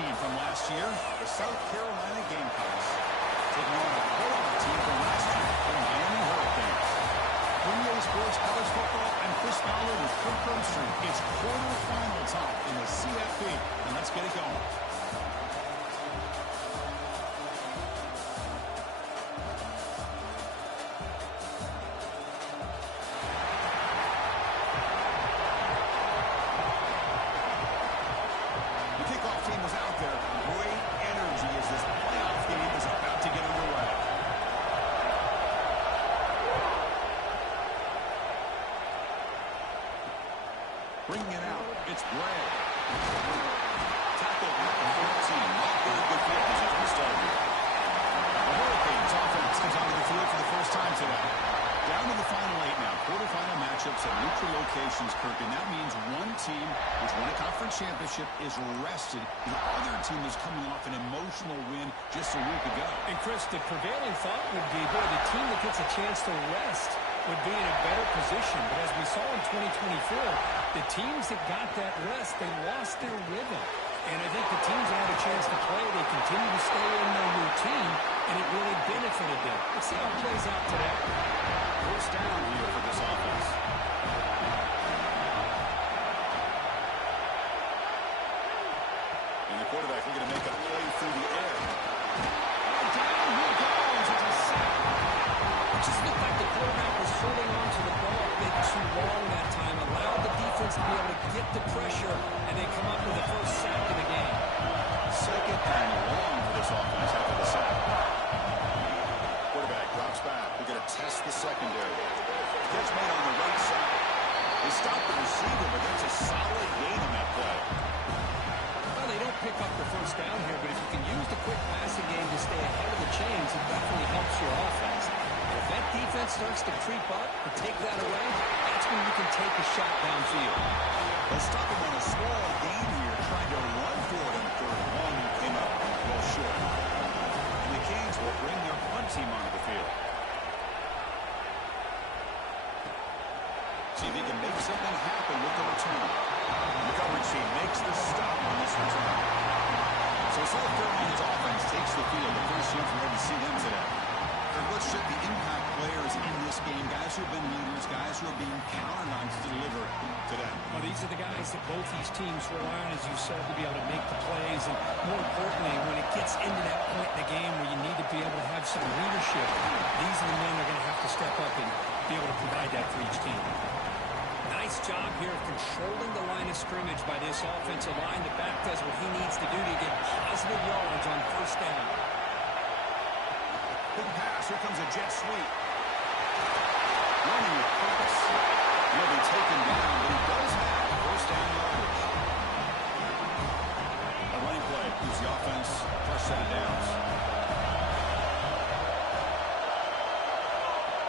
team from last year, the South Carolina Gamecocks, taking on a playoff team from last year, the Miami Hurricanes. EA Sports College Football and Chris Fowler with Kirk Herbstreit. It's quarterfinal time in the CFB, and let's get it going. Bringing it out, it's Bray. Tackle at the 14. Not very good field position to start here. The Hurricanes offense comes onto the field for the first time today. Down to the final 8 now. Quarterfinal matchups at neutral locations, Kirk, and that means one team which won a conference championship is rested. The other team is coming off an emotional win just a week ago. And Chris, the prevailing thought would be, boy, the team that gets a chance to rest would be in a better position. But as we saw in 2024, the teams that got that rest, they lost their rhythm. And I think the teams that had a chance to play, they continue to stay in their routine, and it really benefited them. Let's see how it plays out today. First down here for this offense. And the quarterback looking to make a play through the air. Down he goes. It's a sack. It just looked like the quarterback was holding on to the ball a bit too long that time, allowed the defense to be able to get the pressure, and they come up with the first sack of the game. Second and long for this offense after the sack. Quarterback drops back. We're going to test the secondary. Catch made on the right side. They stop the receiver, but that's a solid gain on that play. Well, they don't pick up the first down here, but if you can use the quick passing game to stay ahead of the chains, it definitely helps your offense. And if that defense starts to creep up and take that away, that's when you can take a shot downfield. They'll stop him on a small gain here, trying to run for it in third and long. He came up well short. And the Canes will bring their punt team onto the field. See if he can make something happen with the return. The coverage team makes the stop on this return. So South Carolina's offense takes the field. The first chance we're going to see them today. Let's check the impact players in this game. Guys who have been leaders, guys who are being counted on to deliver today. Well, these are the guys that both these teams rely on, as you said, to be able to make the plays. And more importantly, when it gets into that point in the game where you need to be able to have some leadership, these are the men that are going to have to step up and be able to provide that for each team. Nice job here of controlling the line of scrimmage by this offensive line. The back does what he needs to do to get positive yards on first down. Big pass. Here comes a jet sweep. Running with purpose. He'll be taken down, but he does have first down yardage. A running play gives the offense a fresh set of downs.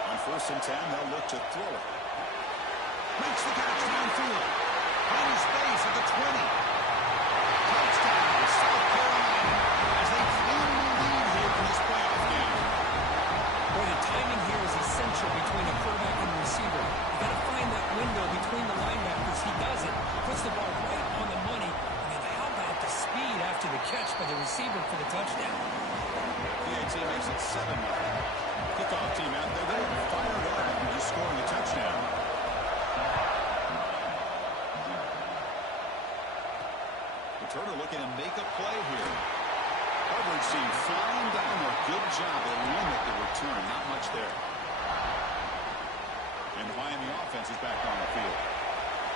On 1st and 10, they'll look to throw it. Makes the catch downfield. Final space at the 20. Touchdown to South Carolina as they claim the lead here in this playoff game. Boy, the timing here is essential between the quarterback and the receiver. You got to find that window between the linebackers. He does it, puts the ball right on the money. And then how about the speed after the catch by the receiver for the touchdown? PAT makes it 7-0. Kickoff team out there. They're fired up after just scoring a touchdown. Turner looking to make a play here. Coverage team flying down there. Good job. They limit the return. Not much there. And the Miami offense is back on the field.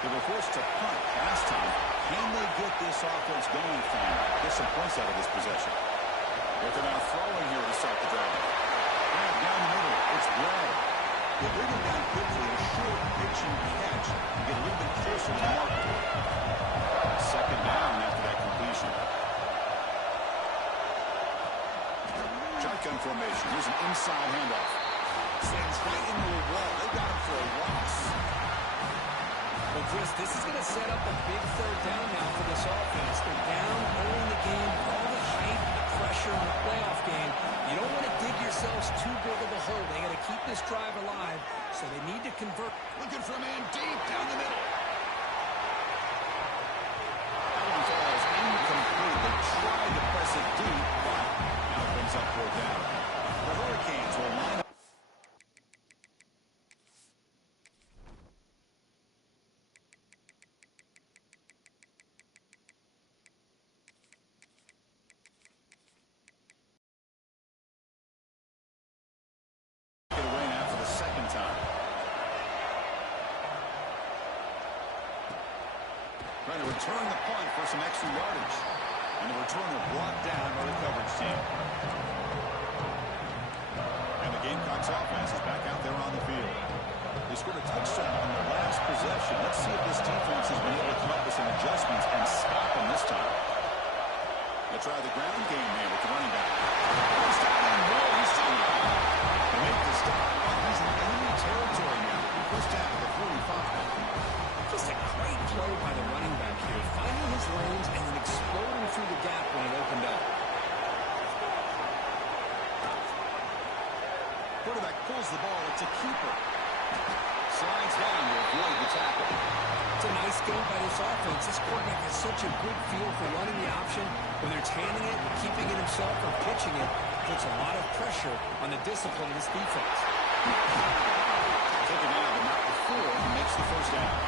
They were forced to punt last time. Can they get this offense going finally? Get some points out of this possession. Looking out throwing here to start the drive. Right down the middle. It's Bray. They bring him down quickly. A short pitch and catch. Get a little bit closer to the mark. Second down after that completion. Shotgun formation. Here's an inside handoff. Sends right into the wall. They got him for a loss. Well, Chris, this is going to set up a big third down now for this offense. They're down early in the game. All the hype, the pressure in the playoff game. You don't want to dig yourselves too big of a hole. They got to keep this drive alive, so they need to convert. Looking for a man deep down the middle. That one falls incomplete. They try pass it deep, but now it brings up 4th down. The Hurricanes will line up. Get away now for the second time. Trying to return the punt for some extra yardage. And the returner brought down by the coverage team. And the Gamecocks offense is back out there on the field. They scored a touchdown on the last possession. Let's see if this defense has been able to come up with some adjustments and stop them this time. They'll try the ground game here with the running back. First down and more. He's still not. They make the stop, but he's in enemy territory now. First down to the 45. Just a great play by the running back here, finding his lanes and then exploding through the gap when it opened up. Quarterback pulls the ball. It's a keeper. Slides down to avoid the tackle. It's a nice game by this offense. This quarterback has such a good feel for running the option, whether it's handing it, keeping it himself, or pitching it. Puts a lot of pressure on the discipline of this defense. Taken out, but not before he makes the first down.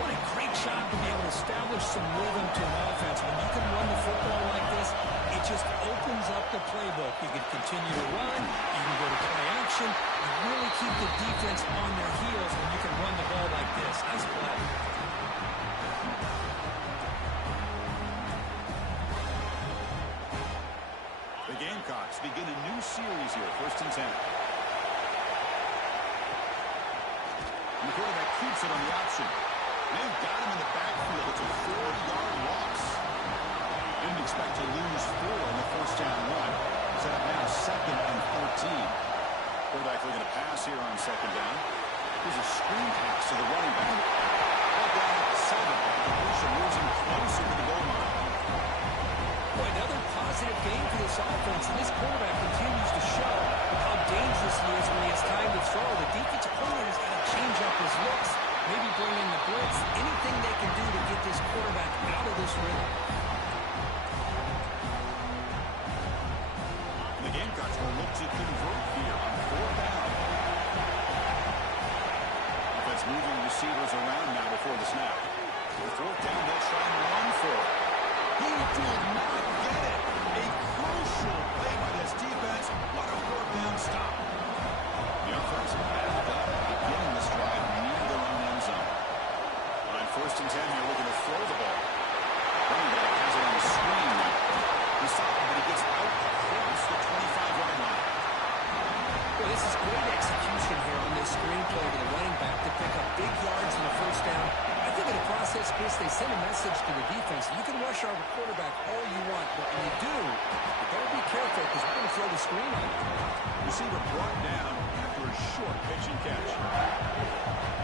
What a great job to be able to establish some rhythm to an offense. When you can run the football like this, it just opens up the playbook. You can continue to run, you can go to play action, you really keep the defense on their heels when you can run the ball like this. Nice play. The Gamecocks begin a new series here, 1st and 10. And the quarterback keeps it on the option. They've got him in the backfield. It's a 4-yard loss. Didn't expect to lose 4 on the first down run. Set up now 2nd and 14. Quarterback looking to pass here on 2nd down. Here's a screen pass to the running back. Ball down at the 7. Completion moves him closer to the goal line. Boy, another positive game for this offense, and this quarterback continues to show how dangerous he is when he has time to throw. The defensive coordinator's got to change up his looks, maybe bring in the blitz, anything they can do to get this quarterback out of this rhythm. The Gamecocks will look to convert here on 4th down. Offense moving receivers around now before the snap. The 4th down, they'll try and run for it. He did not get it. A crucial play by this defense. What a 4th down stop. The offense backed up, beginning this drive near their own end zone. On 1st and 10 here, looking to throw the ball. Running back has it on the screen now. He's stopped, but he gets out across the 25-yard line. Well, this is great execution here on this screen play to the running back to pick up big yards in the first down. I think in the process, Chris, they send a message to the defense. You can rush our quarterback all you want, but when you do, you better be careful because we're going to throw the screen on you. Receiver brought down after a short pitch and catch.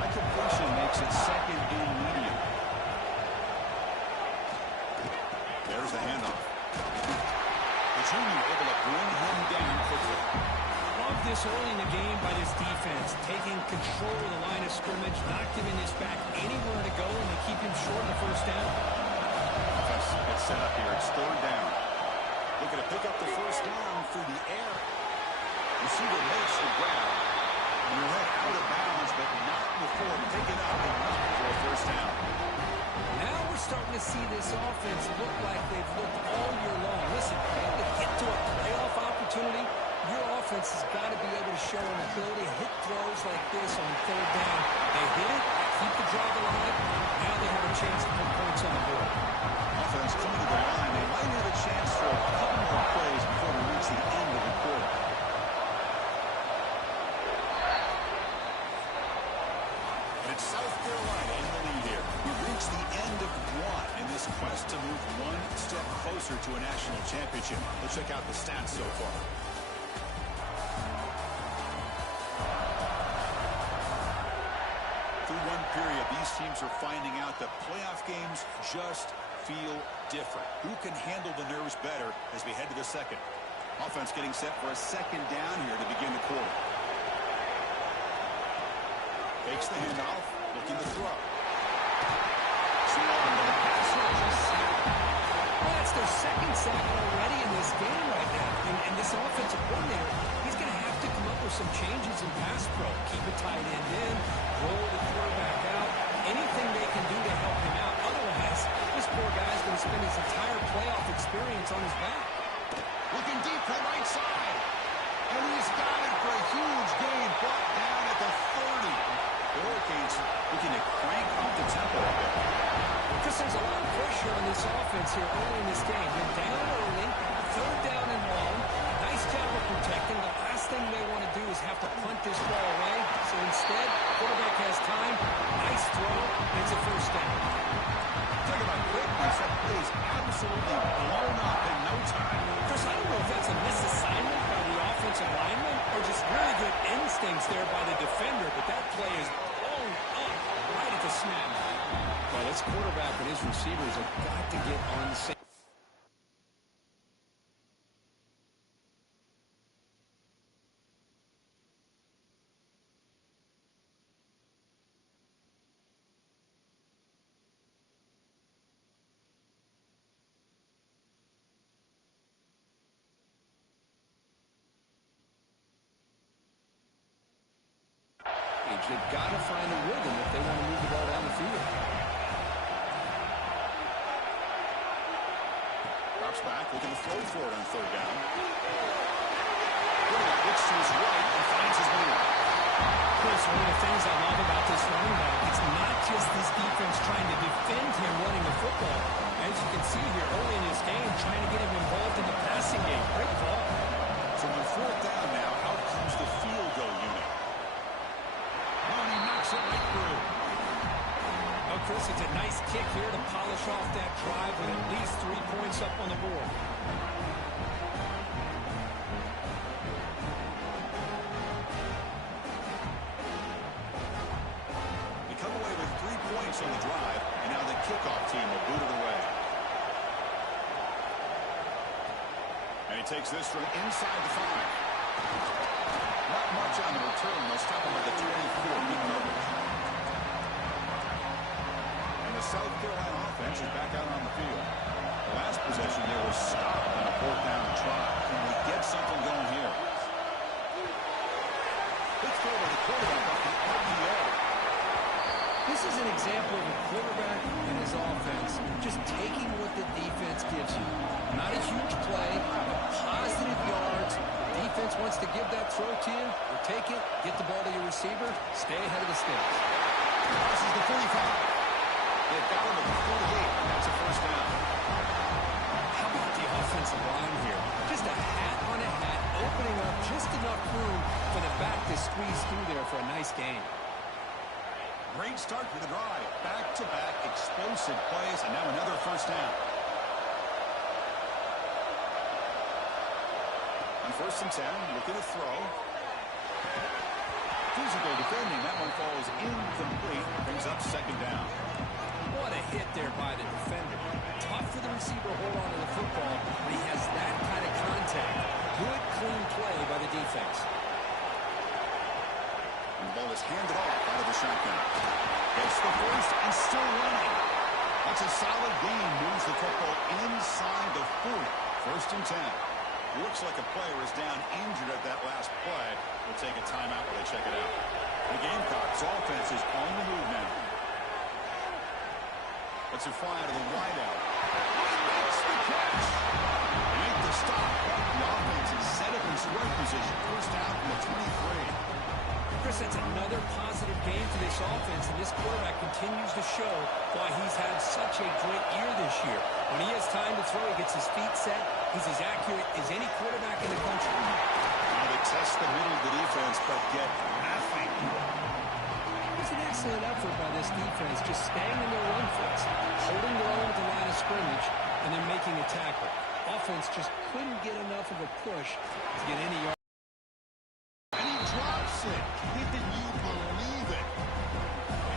That completion makes it 2nd and medium. There's the handoff. The junior able to bring him down quickly. Love this early in the game by this defense, taking control of the line of scrimmage, not giving this back anywhere to go, and they keep him short of the first down. Offense gets set up here. It's 3rd down. Looking to pick up the first down through the air. Receiver makes the grab. And you're right out of bounds, but not before taken up enough for a first down. Now we're starting to see this offense look like they've looked all year long. Listen, to get to a playoff opportunity, your offense has got to be able to show an ability to hit throws like this on 3rd down. They hit it, keep the drive alive. Now they have a chance to put points on the board. Offense coming to the line. They might have a chance for a couple more plays before we reach the end of the quarter. And it's South Carolina in the lead here. We reach the end of 1 in this quest to move 1 step closer to a national championship. Let's check out the stats so far. Through one period, these teams are finding out that playoff games just feel different. Who can handle the nerves better as we head to the second? Offense getting set for a 2nd down here to begin the quarter. Takes the handoff, looking to throw. Well, that's their second sack already in this game right now. And this offensive coordinator, he's going to have to come up with some changes in pass pro. Keep a tight end in, roll the quarterback out, anything they can do to help him out. Otherwise, this poor guy's going to spend his entire playoff experience on his back. Looking deep to the right side. And he's got it for a huge gain, brought down at the 30. The Hurricanes looking to crank up the tempo a bit. Because there's a lot of pressure on this offense here early in this game. They're down early, third down and long. Nice job of protecting. The last thing they want to do is have to punt this ball away. So instead, quarterback has time. Nice throw. It's a first down. Talk about quickness. That play is absolutely blown up in no time. Chris, I don't know if that's a misassignment by the offensive lineman or just really good instincts there by the defender, but that play is blown up right at the snap. Well, this quarterback and his receivers have got to get on the same. They've got to find a rhythm if they want to move the ball down the field. Drops back, looking to throw for it on third down. Quarterback looks to his right and finds his man. Chris, one of the things I love about this running back, it's not just this defense trying to defend him running the football. As you can see here early in this game, trying to get him involved in the passing game. Great call. So on fourth down now, out comes the field goal unit. He knocks it right through. Oh, Chris, it's a nice kick here to polish off that drive with at least 3 points up on the board. They come away with 3 points on the drive, and now the kickoff team will boot it away. And he takes this from inside the 5. Not much on the return. They'll stop him at the 24. Good coverage. And the South Carolina offense is back out on the field. The last possession there was stopped on a fourth down try. Can we get something going here? Let's go to the quarterback off the RPO. This is an example of a quarterback and his offense just taking what the defense gives you. Not a huge play, but positive yards. Defense wants to give that throw to you, or take it, get the ball to your receiver, stay ahead of the sticks. This is the 45. They've got him at the 48, and that's a first down. How about the offensive line here? Just a hat on a hat, opening up just enough room for the back to squeeze through there for a nice gain. Great start for the drive. Back-to-back explosive plays, and now another first down. On 1st and 10, looking to throw. Physical defending. That one falls incomplete. Brings up second down. What a hit there by the defender. Tough for the receiver to hold on to the football when he has that kind of contact. Good, clean play by the defense. And the ball is handed off out of the shotgun. Gets the first and still running. That's a solid gain. Moves the football inside the 40. 1st and 10. Looks like a player is down injured at that last play. We'll take a timeout while they check it out. The Gamecocks offense is on the move now. Let's it fly out of the wideout. He makes the catch. They make the stop. The offense is set up in scoring position. First down from the 23. Chris, that's another positive game for this offense, and this quarterback continues to show why he's had such a great year this year. When he has time to throw, he gets his feet set. He's as accurate as any quarterback in the country. Now they test the middle of the defense, but get nothing. It's an excellent effort by this defense, just staying in their run fits, holding their own at the line of scrimmage, and then making a tackle. Offense just couldn't get enough of a push to get any yards. And he drops it. Can you believe it?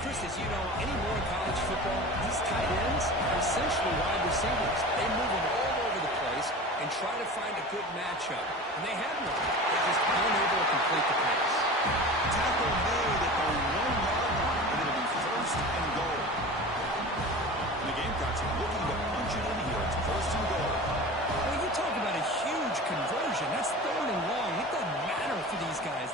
Chris, as you know, anymore in college football, these tight ends are essentially wide receivers. They move them all over the place and try to find a good matchup. And they have none. They're just unable to complete the pass. Tackle made at the 1-yard line, and it'll be 1st and goal. And the Gamecocks are looking to punch it in here. It's 1st and goal.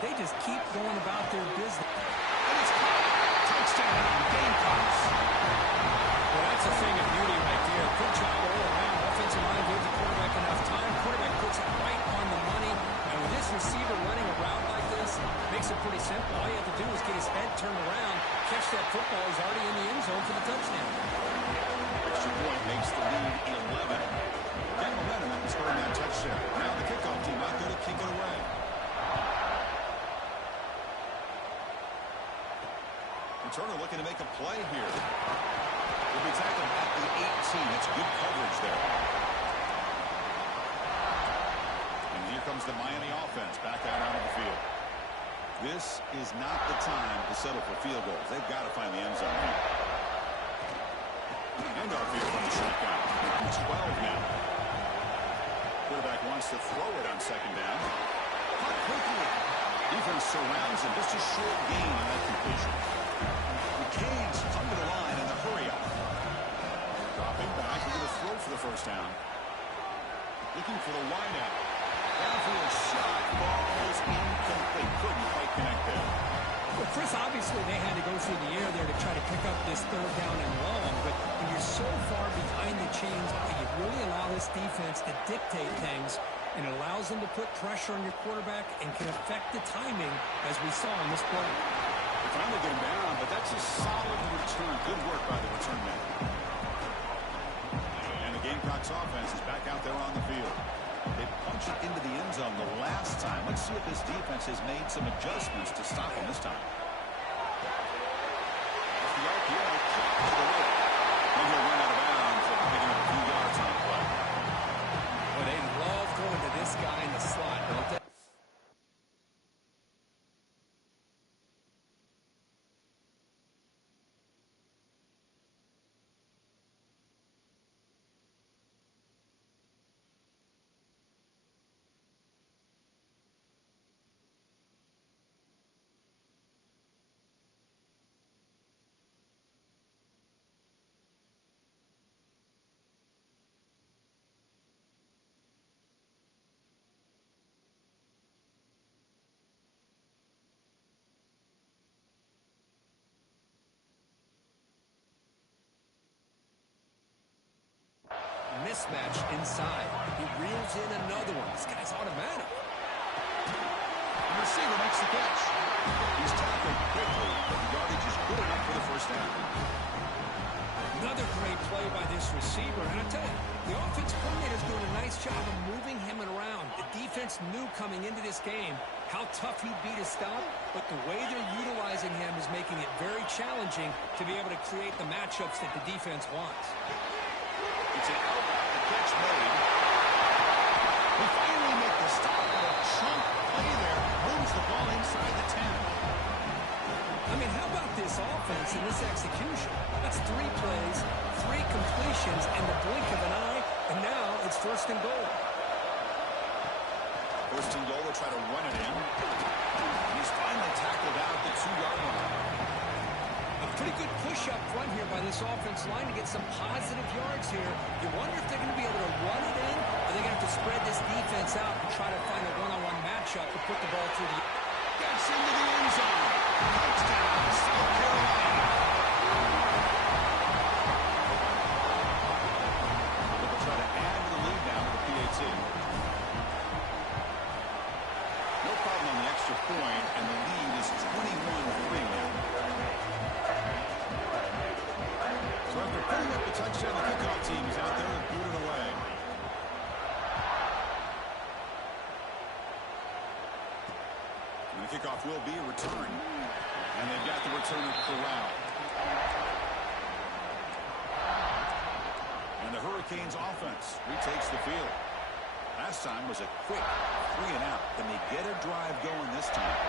They just keep going about their business. And it's caught. Touchdown, Gamecocks. Well, that's a thing of beauty right there. Good job all around. Offensive line gave the quarterback enough time. Quarterback puts it right on the money. And with this receiver running a route like this, makes it pretty simple. All you have to do is get his head turned around, catch that football. He's already in the end zone for the touchdown. Extra point makes the lead 11. Get momentum and scoring that touchdown. Now the kickoff team out there to kick it away. Returner looking to make a play here. Will be tackled at the 18. It's good coverage there. And here comes the Miami offense back out onto the field. This is not the time to settle for field goals. They've got to find the end zone here. Handoff here from the shotgun. 12 now. Quarterback wants to throw it on second down. Caught quickly. Defense surrounds him. Just a short gain on that completion. The Canes come to the line in the hurry up. Dropping back. He's going to throw for the first down. Looking for the wideout. Downfield shot. Ball's incomplete. Couldn't quite connect there. Well, Chris, obviously they had to go through the air there to try to pick up this third down and long, but when you're so far behind the chains, you really allow this defense to dictate things, and it allows them to put pressure on your quarterback and can affect the timing, as we saw in this play. They finally get him down, but that's a solid return. Good work by the return man. And the Gamecocks offense is back out there on the field. They punched it into the end zone the last time. Let's see if this defense has made some adjustments to stop him this time. The RPO kick to the right. And he'll run out of bounds after picking up a few yards on the play. Well, they love going to this guy in the slot, don't they? Mismatch inside. He reels in another one. This guy's automatic. The receiver makes the catch. He's tackled quickly, but the yardage is good enough for the first down. Another great play by this receiver. And I tell you, the offense coordinator's doing a nice job of moving him around. The defense knew coming into this game how tough he'd be to stop, but the way they're utilizing him is making it very challenging to be able to create the matchups that the defense wants. It's an out route, the catch made. We finally make the stop, but a chunk play there moves the ball inside the 10. I mean, how about this offense and this execution? That's 3 plays, 3 completions in the blink of an eye, and now it's first and goal. First and goal, they'll try to run it in. He's finally tackled out at the 2-yard line. A pretty good push up front here by this offense line to get some positive yards here. You wonder if they're going to be able to run it in, or they're going to have to spread this defense out and try to find a one-on-one matchup to put the ball through the... Gets into the end zone. Touchdown, South Carolina. They'll try to add to the lead now to the PAT. No problem on the extra point, and the lead is 21-3 now. So after putting up the touchdown, the kickoff team is out there and booting away. And the kickoff will be a return. And they've got the returner corralled. And the Hurricanes offense retakes the field. Last time was a quick 3-and-out. Can they get a drive going this time?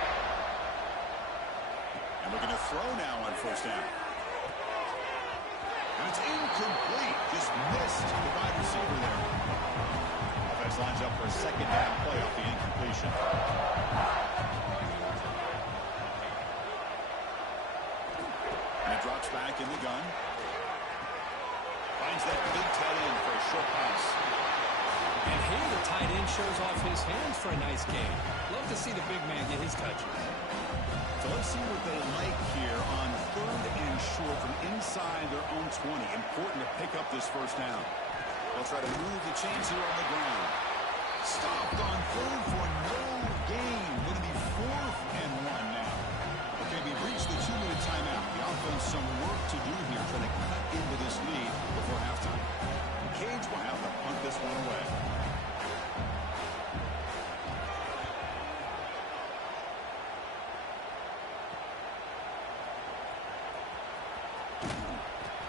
And we're going to throw now on first down. And it's incomplete. Just missed the wide receiver there. Offense lines up for a second down play off the incompletion. And it drops back in the gun. Finds that big tight end for a short pass. And here the tight end shows off his hands for a nice game. Love to see the big man get his touches. So let's see what they like here on 3rd and short from inside their own 20. Important to pick up this first down. They'll try to move the chains here on the ground. Stopped on 3rd for no gain. Going to be 4th and 1 now. Okay, we've reached the 2-minute timeout. The offense some work to do here, trying to cut into this lead before halftime. Cage will have to punt this one away.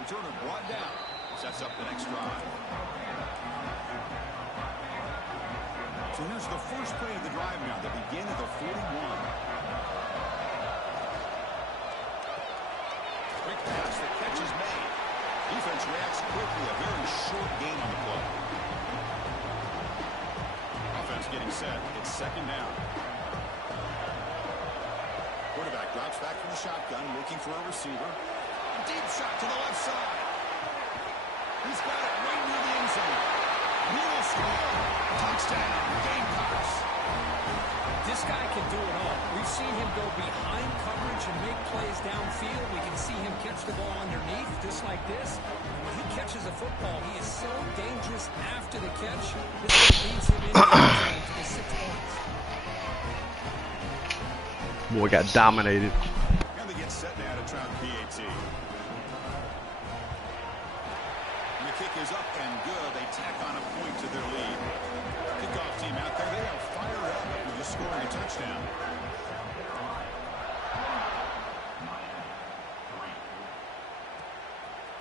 Returner brought down. Sets up the next drive. So here's the first play of the drive now. They begin at the 41. Quick pass. The catch is made. Defense reacts quickly. A very short gain on the play. Offense getting set. It's 2nd down. Quarterback drops back from the shotgun, looking for a receiver. Deep shot to the left side. He's got it right near the end zone. He will score. Touchdown, Gamecocks. This guy can do it all. We've seen him go behind coverage and make plays downfield. We can see him catch the ball underneath, just like this. When he catches a football, he is so dangerous after the catch. This one leads him into the end zone to the 6 points. Boy got dominated. And they get set now to try the PAT. The kick is up and good. They tack on a point to their lead. Kickoff team out there. They are fired up after just scoring a touchdown.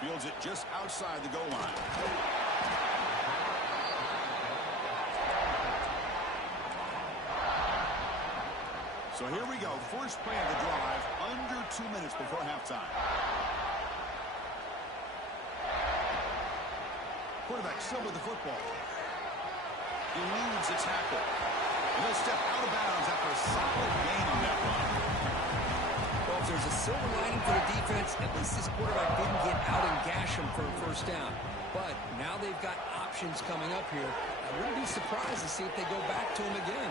Fields it just outside the goal line. So here we go. First play of the drive. Under 2 minutes before halftime. Quarterback still with the football. Eludes a tackle. And he'll step out of bounds after a solid gain on that run. Well, if there's a silver lining for the defense, at least this quarterback didn't get out and gash him for a first down. But now they've got options coming up here. I wouldn't be surprised to see if they go back to him again.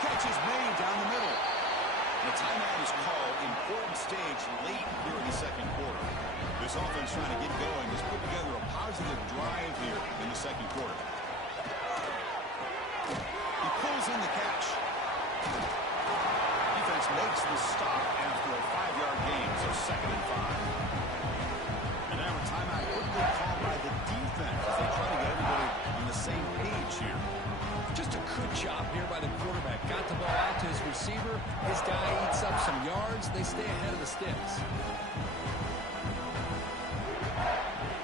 Catch is made down the middle. The timeout is called. Important stage late here in the 2nd quarter. This offense trying to get going has put together a positive drive here in the 2nd quarter. He pulls in the catch. Defense makes the stop after a 5-yard gain, so 2nd and 5. And now a timeout quickly called by the defense as they try to get everybody on the same page here. Just a good job here by the quarterback. Got the ball out to his receiver. His guy eats up some yards. They stay ahead of the sticks.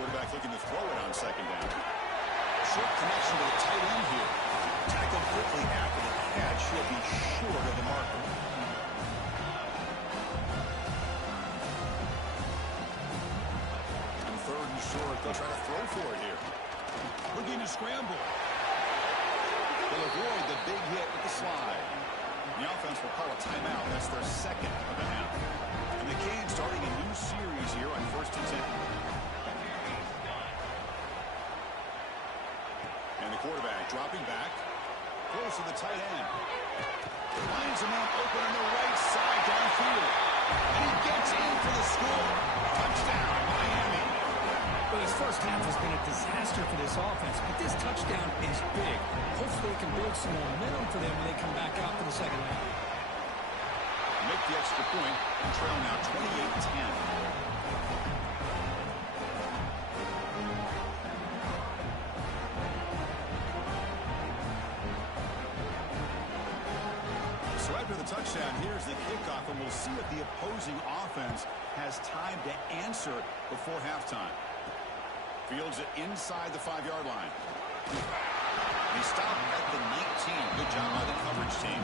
Quarterback looking to throw it on 2nd down. Short connection to the tight end here. Tackled quickly after the catch. He'll be short of the marker. And 3rd and short. They'll try to throw for it here. Looking to scramble. They'll avoid the big hit with the slide. The offense will call a timeout. That's their 2nd of the half. And the Canes starting a new series here on 1st and 10. And the quarterback dropping back. Close to the tight end. Finds a man open on the right side downfield. And he gets in for the score. Touchdown, Miami. Well, this first half has been a disaster for this offense, but this touchdown is big. Hopefully it can build some momentum for them when they come back out for the 2nd half. Make the extra point and trail now 28-10. So after the touchdown, here's the kickoff, and we'll see if the opposing offense has time to answer before halftime. Fields it inside the 5-yard line. He stopped at the 19. Good job by the coverage team.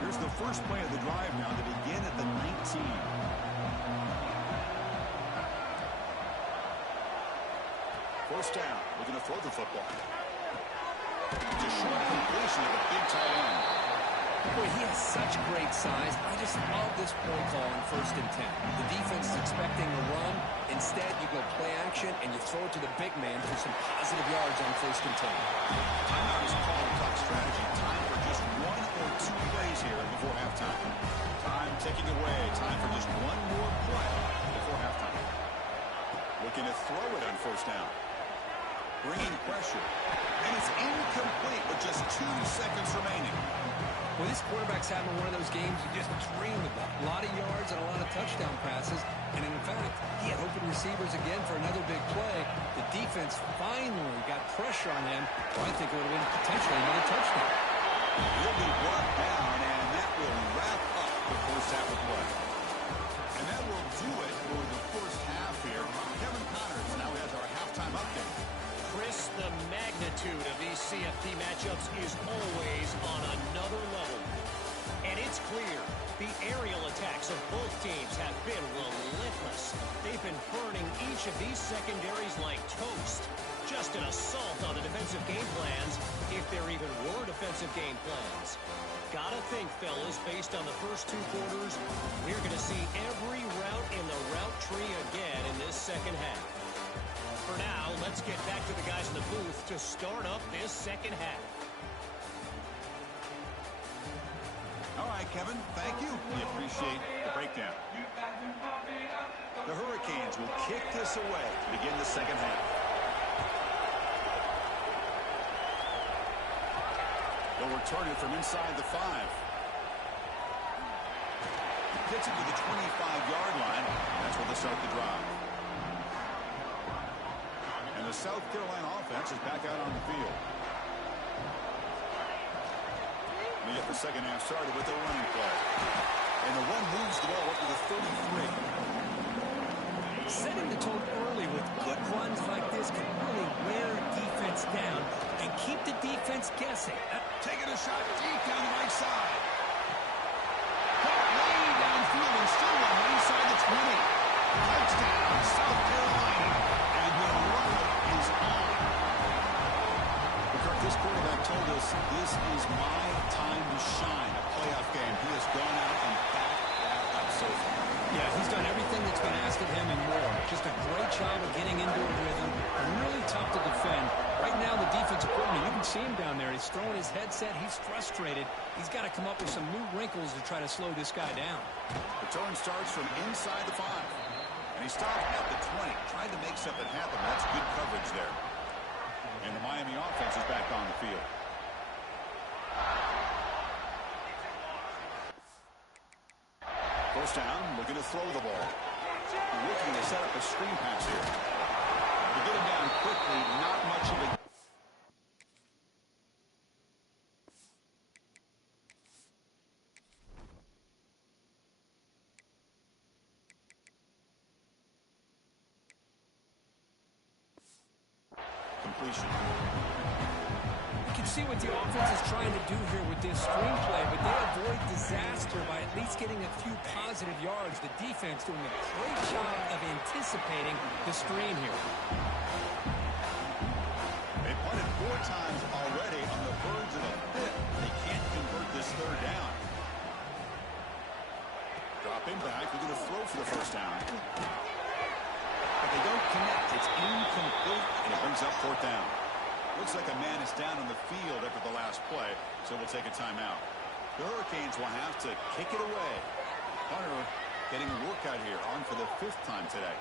Here's the first play of the drive now to begin at the 19. First down. Looking to throw the football. It's a short completion of a big tight end. Boy, he has such great size. I just love this play call on 1st and 10. The defense is expecting a run. Instead, you go play action, and you throw it to the big man for some positive yards on 1st and 10. Timeout is called. Talk strategy. Time for just 1 or 2 plays Well, this quarterback's having one of those games you just dream about. A lot of yards and a lot of touchdown passes. And in fact, he had open receivers again for another big play. The defense finally got pressure on him. Well, I think it would have been potentially another touchdown. He'll be brought down, and that will wrap up the first half of play. And that will do it for the first half here. Kevin Connors now has our halftime update. Chris, the magnitude of these CFP matchups is always on another level. And it's clear the aerial attacks of both teams have been relentless. They've been burning each of these secondaries like toast. Just an assault on the defensive game plans, if there even were defensive game plans. Gotta think, fellas, based on the first two quarters, we're going to see every route in the route tree again in this second half. For now, let's get back to the guys in the booth to start up this second half. All right, Kevin, thank you. We appreciate the breakdown. The Hurricanes will kick this away to begin the second half. They'll return it from inside the 5. Gets it to the 25-yard line. That's where they start the drive. And the South Carolina offense is back out on the field. We get the second half started with a running play. And the one moves the ball up to the 33. Setting the tone early with good runs like this can really wear a defense down and keep the defense guessing. Taking a shot deep down the right side. Way downfield and still one inside the 20. Touchdown, South Carolina. And the runner is on. Because this quarterback told us this is my time to shine, a playoff game. He has gone out and backed that up so far. Yeah, he's done everything that's been asked of him and more. Just a great job of getting into a rhythm. Really tough to defend. Right now, the defensive coordinator, you can see him down there. He's throwing his headset. He's frustrated. He's got to come up with some new wrinkles to try to slow this guy down. Return starts from inside the 5. And he stopped at the 20. Tried to make something happen. That's good coverage there. And the Miami offense is back on the field. First down, looking to throw the ball. Looking to set up a screen pass here. To get him down quickly, not much of a... completion. You can see what the offense is trying to do here with this screenplay, but they avoid disaster by at least getting a few positive yards. The defense doing a great job of anticipating the screen here. They punted 4 times already on the verge of a 5th. They can't convert this third down. Dropping back, they're going to throw for the first down. But they don't connect. It's incomplete, and it brings up 4th down. Looks like a man is down on the field after the last play, so we'll take a timeout. The Hurricanes will have to kick it away. Hunter getting a workout here, on for the 5th time today.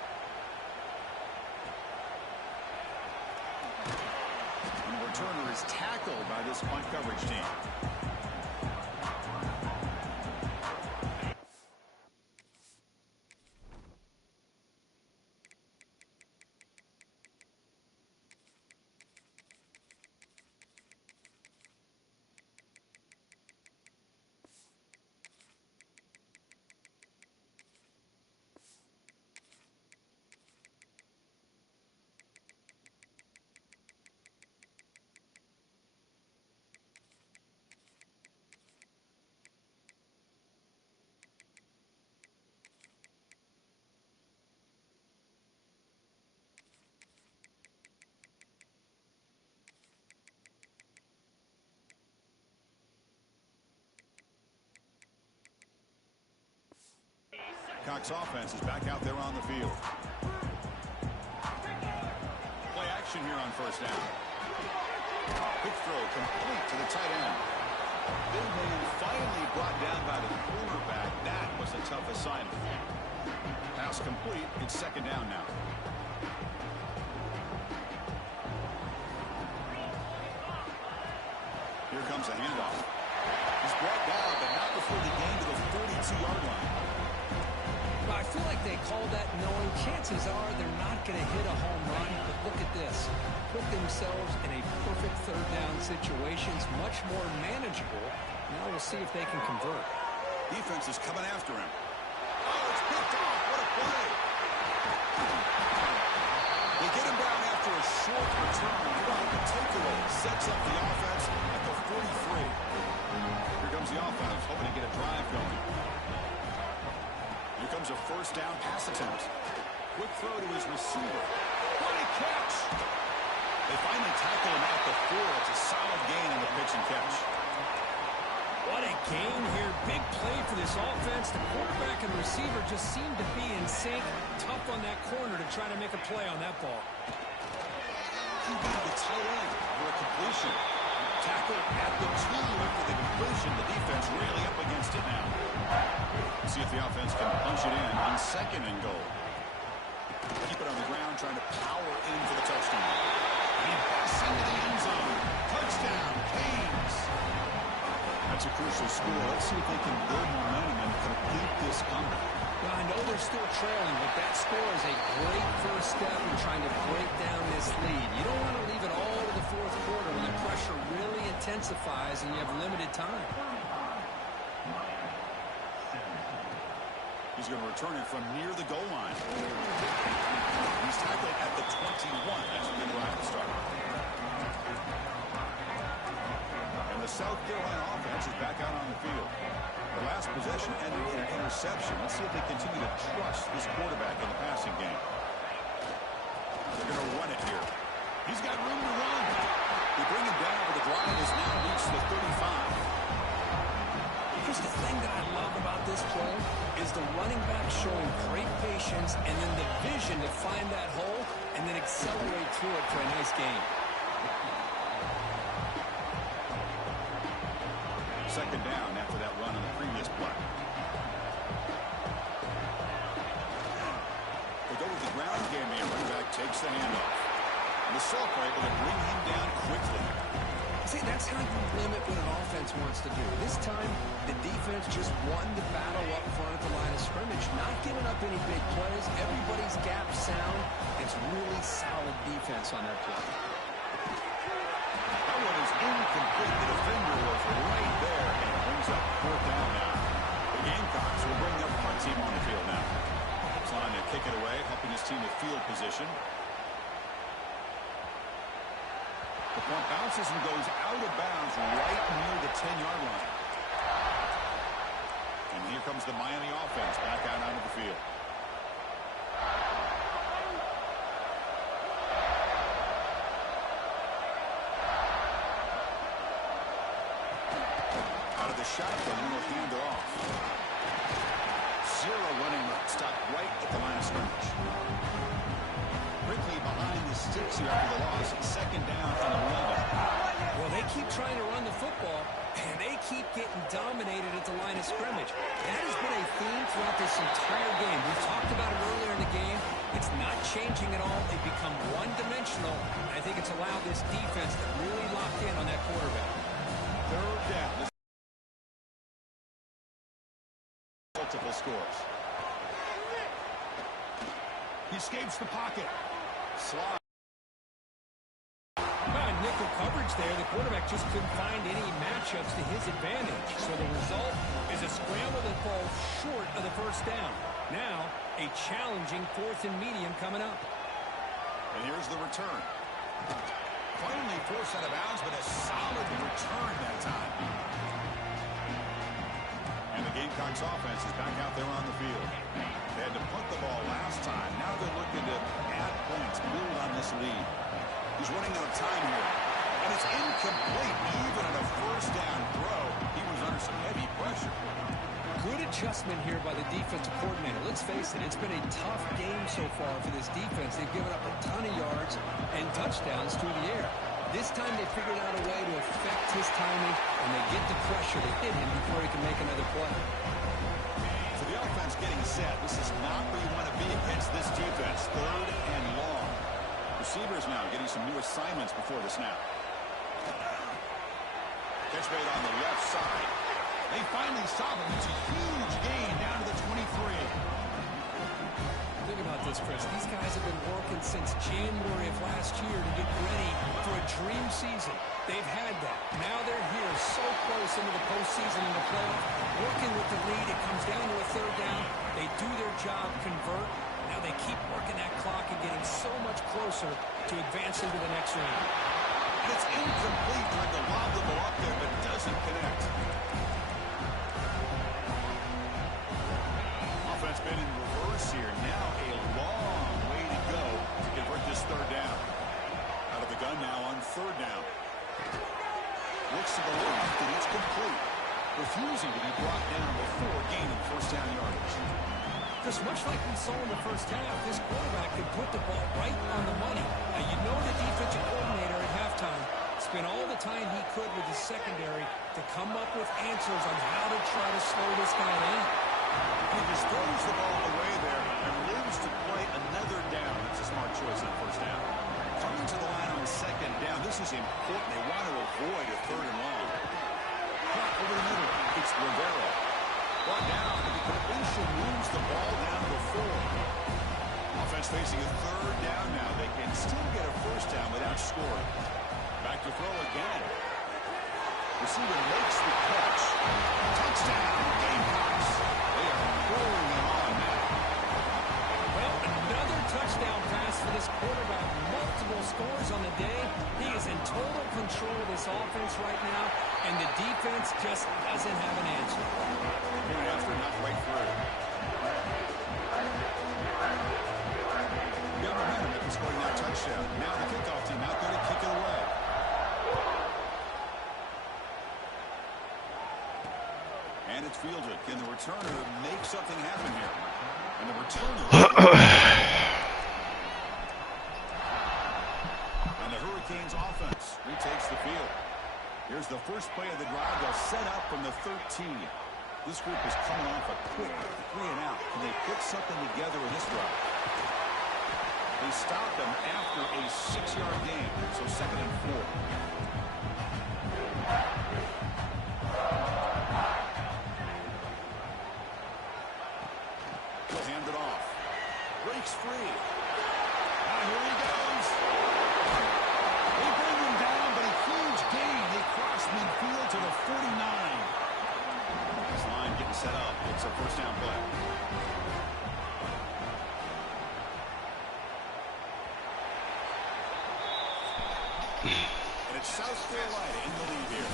And the returner is tackled by this punt coverage team. Cox offense is back out there on the field. Play action here on first down. Quick throw complete to the tight end. Big man finally brought down by the quarterback. That was a tough assignment. Pass complete. It's second down now. Here comes a handoff. He's brought down, but not before the gain to the 42-yard line. Well, I feel like they call that knowing chances are they're not going to hit a home run, but look at this. Put themselves in a perfect third down situation. It's much more manageable. Now we'll see if they can convert. Defense is coming after him. Oh, it's picked off. What a play. They get him down after a short return. The takeaway sets up the offense at the 43. Here comes the offense, hoping to get a drive going. Here comes a first down pass attempt. Quick throw to his receiver. What a catch! They finally tackle him at the 4. It's a solid gain on the pitch and catch. What a gain here. Big play for this offense. The quarterback and receiver just seem to be in sync. Tough on that corner to try to make a play on that ball. He beat the tight end for a completion. Tackle at the 2 after the completion. The defense really up against it now. Let's see if the offense can punch it in on 2nd and goal. Keep it on the ground, trying to power in for the touchdown. He busts into the end zone. Touchdown, Canes. That's a crucial score. Let's see if they can build momentum and complete this comeback. Well, I know they're still trailing, but that score is a great first step in trying to break down this lead. You don't want to leave it all to the 4th quarter when the pressure really intensifies and you have limited time. He's going to return it from near the goal line. He's tackled at the 21. That's a good drive to start. And the South Carolina offense is back out on the field. The last possession ended in an interception. Let's see if they continue to trust this quarterback in the passing game. They're going to run it here. He's got room to run. They bring him down, but the drive has now reached the 35. Here's the thing that I love about this play is the running back showing great patience and then the vision to find that hole and then accelerate through it for a nice gain. 2nd down after that run on the previous play. They go with the ground game here. Running back takes the handoff. And the Salk are able to bring him down quickly. See, that's how you limit what an offense wants to do. This time, the defense just won the battle up front at the line of scrimmage, not giving up any big plays. Everybody's gap sound. It's really solid defense on that play. That one is incomplete. The defender was right there, and it brings up 4th down now. The Gamecocks will bring their punt team on the field now. Trying to kick it away, helping his team with field position. The punt bounces and goes out of bounds right near the 10-yard line. And here comes the Miami offense back out onto the field. Out of the shotgun, and will hand it off. 0 running route, stopped right at the line of scrimmage. Quickly behind the sticks here after the loss. 2nd down and 11. Well, they keep trying to run the football, and they keep getting dominated at the line of scrimmage. That has been a theme throughout this entire game. We've talked about it earlier in the game. It's not changing at all. They've become one-dimensional. I think it's allowed this defense to really lock in on that quarterback. 3rd down. Multiple scores. He escapes the pocket. Slide. Nickel coverage there. The quarterback just couldn't find any matchups to his advantage. So the result is a scramble that falls short of the 1st down. Now, a challenging 4th and medium coming up. And here's the return. Finally forced out of bounds, but a solid return that time. And the Gamecocks offense is back out there on the field. They had to punt the ball last time. Now they're looking to add points, build on this lead. He's running out of time here. And it's incomplete. Even on a 1st down throw, he was under some heavy pressure. Good adjustment here by the defensive coordinator. Let's face it, it's been a tough game so far for this defense. They've given up a ton of yards and touchdowns through the air. This time they figured out a way to affect his timing, and they get the pressure. They hit him before he can make another play. So the offense getting set. This is not where you want to be against this defense. 3rd and long. Receivers now getting some new assignments before the snap. Pitch made on the left side. They finally stop him. It's a huge gain down to the 23. Think about this, Chris. These guys have been working since January of last year to get ready for a dream season. They've had that. Now they're here so close into the postseason and the playoff. Working with the lead, it comes down to a third down. They do their job, convert. Now they keep working that clock and getting so much closer to advancing to the next round. And it's incomplete. Tried to lob the ball up there, but doesn't connect. Offense been in reverse here. Now a long way to go to convert this third down. Out of the gun now on third down. Looks to the left, and it's complete. Refusing to be brought down before gaining first down yardage. Just much like we saw in the first half, this quarterback could put the ball right on the money. Now, you know the defensive coordinator at halftime spent all the time he could with his secondary to come up with answers on how to try to slow this guy down. He just throws the ball away there and lives to play another down. It's a smart choice on first down. Coming to the line on second down, this is important. They want to avoid a third and long. Clock over the middle. It's Rivera. Brought down. The completion moves the ball down to 4. Offense facing a third down now. They can still get a first down without scoring. Back to throw again. Receiver makes the catch. Touchdown, Gamecocks. They are pouring it on now. Well, another touchdown pass for this quarterback. Multiple scores on the day. He is in total control of this offense right now, and the defense just doesn't have an answer. Here after, not right through. Good momentum after scoring that touchdown. Now the kickoff team out there to kick it away. And it's fielded. Can the returner make something happen here? And the returner... and the Hurricanes offense retakes the field. Here's the first play of the drive. They'll set up from the 13. This group is coming off a quick 3 and out. Can they put something together in this drive? They stop them after a 6-yard gain. So 2nd and 4. He'll hand it off. Breaks free. Now here he goes. They bring him down, but a huge gain. They cross midfield to the 49. This line getting set up. It's a first down play. And it's South Carolina in the lead here.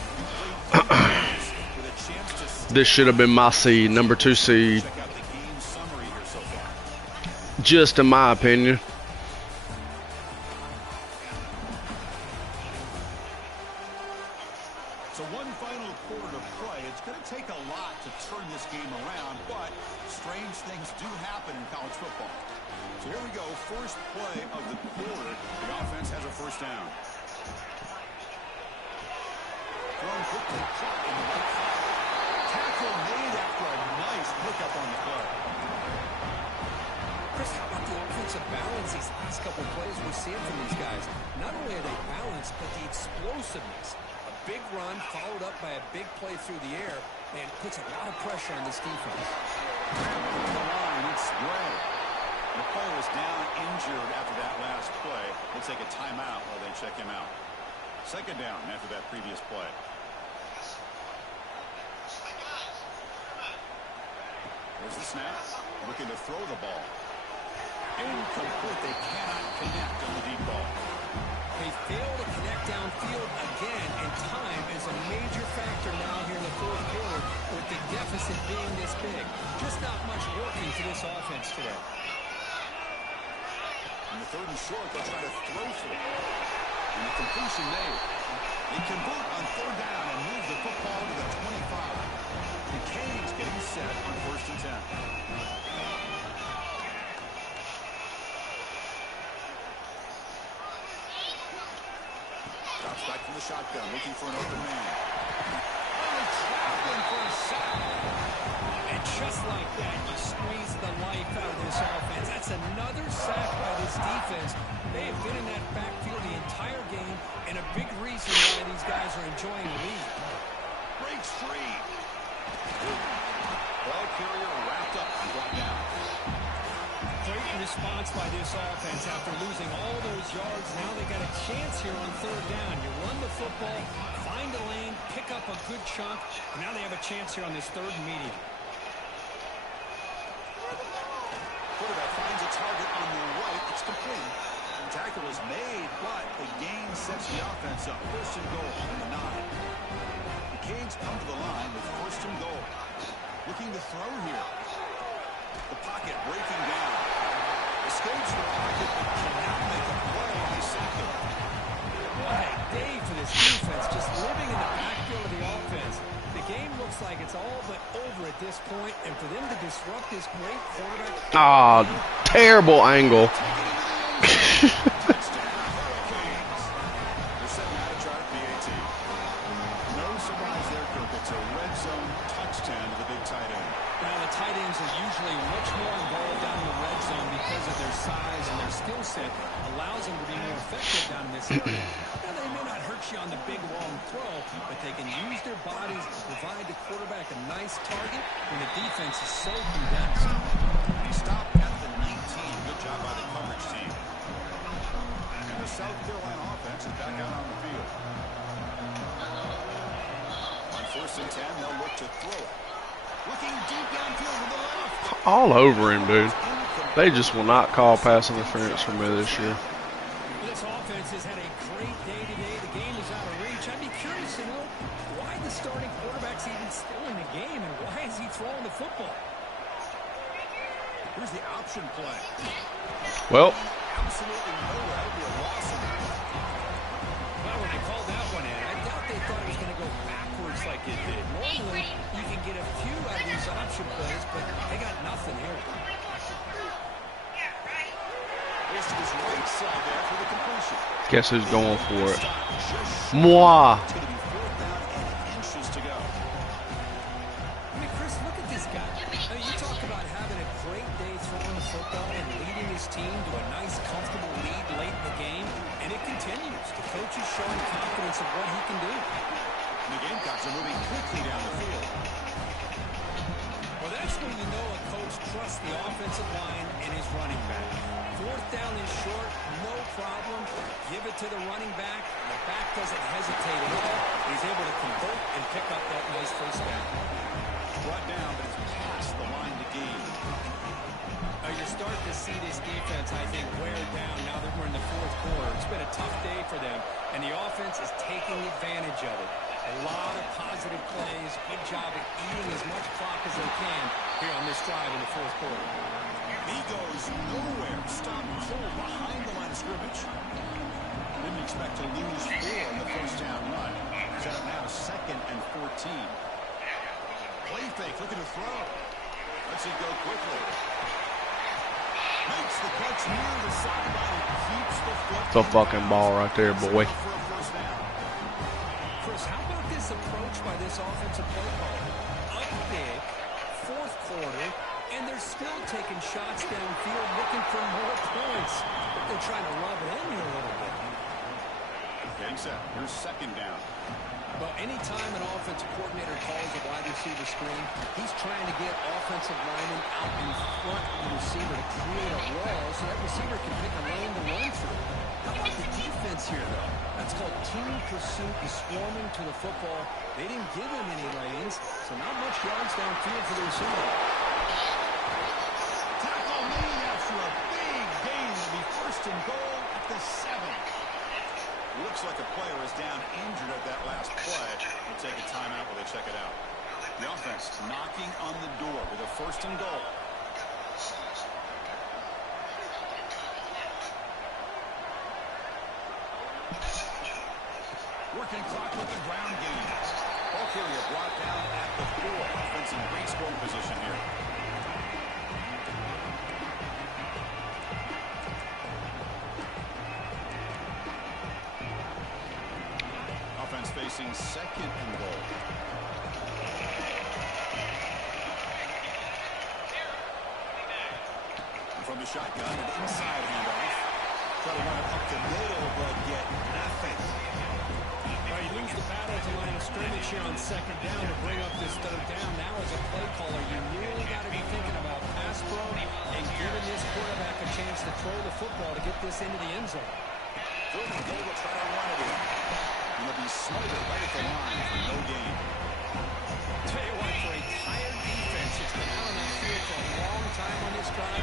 With a chance to This should have been my seed, number 2 seed. check out the game summary here so far. Just in my opinion. So one final quarter to play. It's going to take a lot to turn this game around, but strange things do happen in college football. So here we go. First play of the quarter. The offense has a first down. Thrown quickly, caught in the right side. Tackle made after a nice pickup on the play. Chris, how about the offensive balance these last couple plays we're seeing from these guys? Not only are they balanced, but the explosiveness. A big run followed up by a big play through the air, and puts a lot of pressure on this defense. On the line, it's Gray. The player is down injured after that last play. We'll take a timeout while they check him out. Second down after that previous play. There's the snap. Looking to throw the ball. Incomplete. They cannot connect on the deep ball. They fail to connect downfield again, and time is a major factor now here in the fourth quarter with the deficit being this big. Just not much working for this offense today. In the third and short, they'll try to throw for it. And the completion made. They convert on third down and move the football to the 25. The Canes getting set on 1st and 10. Drops back from the shotgun, looking for an open man. Oh, traveling for a sack. And just like that, you squeeze the life out of this offense. That's another sack by this defense. They have been in that backfield the entire game, and a big reason why these guys are enjoying the lead. breaks free. Ball carrier wrapped up and brought down. Great response by this offense after losing all those yards. Now they got a chance here on third down. You run the football, find a lane, pick up a good chunk, and now they have a chance here on this third and medium. Quarterback finds a target on the right. It's complete. The tackle is made, but the gain sets the offense up. First and goal on the 9. The Canes come to the line with first and goal. Looking to throw here. The pocket breaking down. Escapes the pocket, but cannot make a play. They sack him. What a day for this defense, just living in the backfield of the offense. The game looks like it's all but over at this point, and for them to disrupt this great quarterback. Ah, terrible angle. No surprise there, Kirk. It's a red zone touchdown to the big tight end. Now, the tight ends are usually much more involved down in the red zone because of their size and their skill set allows them to be more effective down in this area. Now, they may not hurt you on the big, long throw, but they can use their bodies to provide the quarterback a nice target when the defense is so condensed. He stopped at the 19. Good job by the coverage team. And the South Carolina offense is back out on the field. On first and 10, they'll look to throw it. Looking deep downfield to the left. All over him, dude. They just will not call pass interference for me this year. This offense has had a great day today. The game is out of reach. I'd be curious to know why the starting quarterback's even still in the game and why is he throwing the football? Here's the option play. Well, Absolutely nowhere. That would be a loss. Well, when they called that one in, I doubt they thought it was going to go backwards like it did. Normally, you can get a few out of these option plays, but they got nothing here. Goes to his right side there for the completion. guess who's going for it? Moi. It's going to be fourth down and inches to go. I mean, Chris, look at this guy. I mean, you talk about having a great day throwing the football and leading his team to a nice, comfortable lead late in the game, and it continues. The coach is showing confidence of what he can do. The Gamecocks are moving quickly down the field. Well, that's when you know a coach trusts the offensive line and his running back. Fourth down and short, no problem. Give it to the running back. The back doesn't hesitate at all. He's able to convert and pick up that nice first down. Brought down, but it's past the line to gain. You're starting to see this defense, I think, wear down now that we're in the fourth quarter. It's been a tough day for them, and the offense is taking advantage of it. A lot of positive plays. Good job at eating as much clock as they can here on this drive in the fourth quarter. He goes nowhere. Stop cold behind the line of scrimmage. Didn't expect to lose 4 in the first down run. Set up now 2nd and 14. Play fake, looking to throw. Lets it go quickly. Makes the catch near the sideline and keeps the foot. It's a fucking ball right there, boy. Chris, how about this approach by this offensive play caller? Up big, fourth quarter, and they're still taking shots downfield looking for more points. But they're trying to rub it in here a little bit. Getting set. Here's 2nd down. Well, anytime an offensive coordinator calls a wide receiver screen, he's trying to get offensive linemen out in front of the receiver to create a wall so that receiver can pick a lane to run through. How about the defense here, though? That's called team pursuit and swarming to the football. They didn't give him any lanes, so not much yards downfield for the receiver. Tackle made after a big gain. Will be first and goal at the 7. Looks like a player is down injured at that last play. We'll take a timeout while they check it out. The offense knocking on the door with a first and goal. Working clock with the ground game. Ball carrier brought down at the 4. Offense in great scoring position here. Offense facing 2nd and goal. And from the shotgun, an inside handoff. Try to run it up the middle, but get nothing. Well, you lose the battle to line of scrimmage here on second down to bring up this third down. Now as a play caller, you really got to be thinking about pass pro and giving this quarterback a chance to throw the football to get this into the end zone. Third and goal will try to run it in. And they'll be smothered right at the line for no gain. Tell you what, for a tired defense, it's been out on that field for a long time on this drive.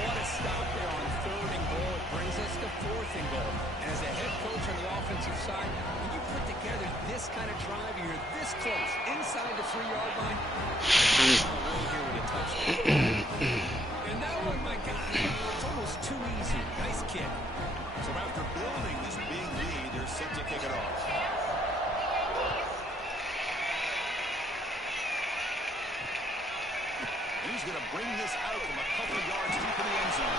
What a stop there on third and goal. It brings us to fourth and goal. And as a head coach on the offensive side, when you put together this kind of drive, you're this close, inside the 3-yard line, really here with a touchdown. And that one, my God, it's almost too easy. Nice kick. So after building this big lead, they're set to kick it off. He's going to bring this out from a couple of yards deep in the end zone.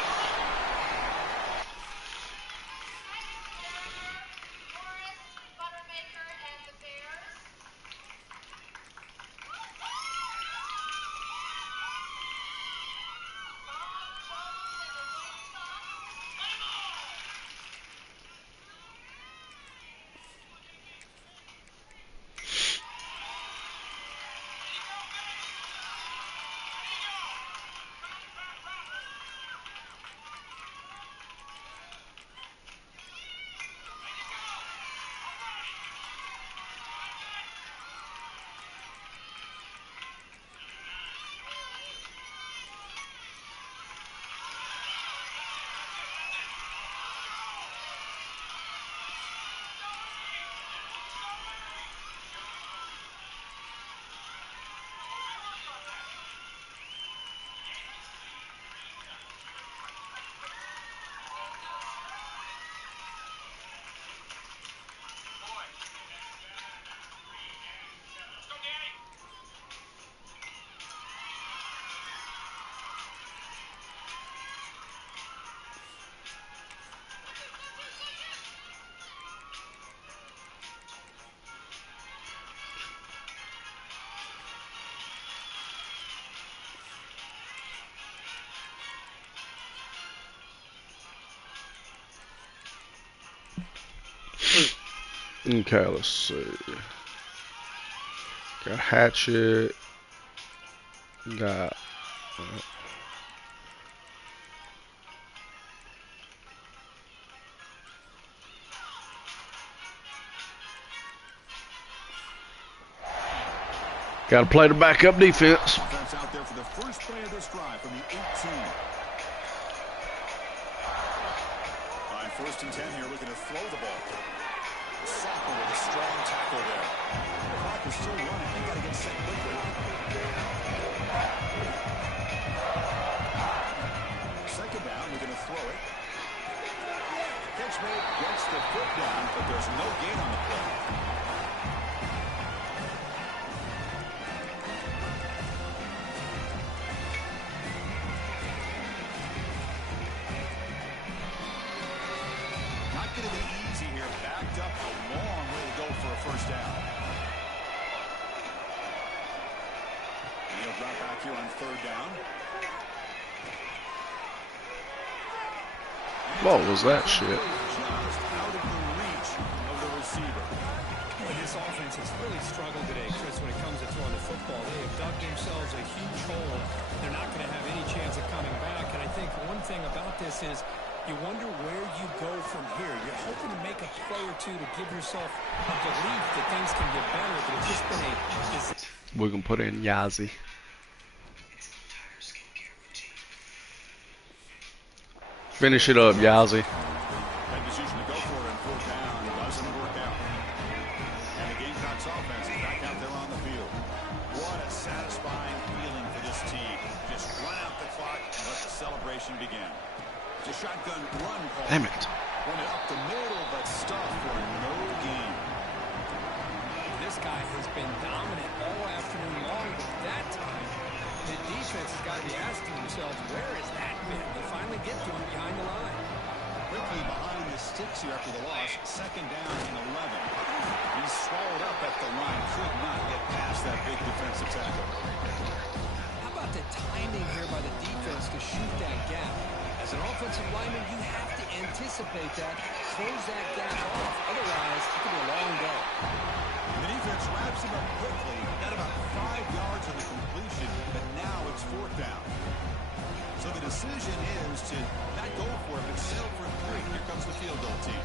Okay, let's see. Got Hatchet. Got. Got to play the backup defense. Offense out there for the first play of this drive from the 18. On 1st and 10 here, looking to throw the ball. Soccer with a strong tackle there. The clock is still running. They got to get set quickly. Second down, we're going to throw it. Catch made, gets the foot down, but there's no gain on the play. Not going to be easy here. Backed up, a long way to go for a first down. And he'll drop back here on 3rd down. What was that shit? Just out of the reach of the receiver. Boy, this offense has really struggled today, Chris, when it comes to throwing the football. They have dug themselves a huge hole. They're not going to have any chance of coming back. And I think one thing about this is you wonder where you go from here. You're hoping to make a play or two to give yourself a belief that things can get better, but it's just been a... We can put in Yazi. Finish it up, Yazi. That decision to go for it on 4th down doesn't work out. And the Gamecocks offense is back out there on the field. What a satisfying feeling for this team. Just run out the clock and let the celebration begin. It's a shotgun run call. Damn it. Run it up the middle, but stuff for no gain. This guy has been dominant all afternoon long, but that time the defense has got to be asking themselves, where has that been? They finally get to him behind the line. Quickly behind the sticks here after the loss. 2nd down and 11. He's swallowed up at the line. Could not get past that big defensive tackle. How about the timing here by the defense to shoot that gap? As an offensive lineman, you have to anticipate that close that gap off. Otherwise, it could be a long day. The defense wraps him up quickly. Got about 5 yards of the completion, but now it's 4th down. So the decision is to not go for it, but settle for 3. Here comes the field goal team.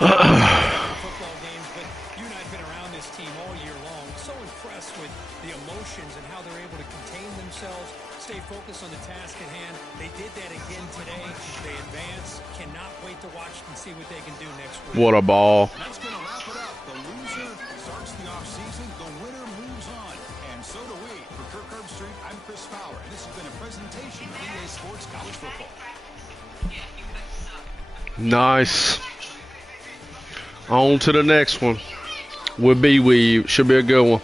Football games, but you and I have been around this team all year long. So impressed with the emotions and how they're able to contain themselves, stay focused on the task at hand. They did that again today. They advance. Cannot wait to watch and see what they can do next week. What a ball. That's going to wrap it up. The loser starts the offseason. The winner moves on. And so do we. For Kirk Herbstreit, I'm Chris Fowler. And this has been a presentation of EA Sports College Football. Nice. On to the next one. With B-Weave. Should be a good one.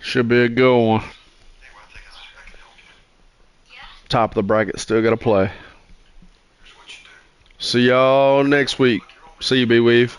Should be a good one. Top of the bracket still got to play. See y'all next week. See you, B-Weave.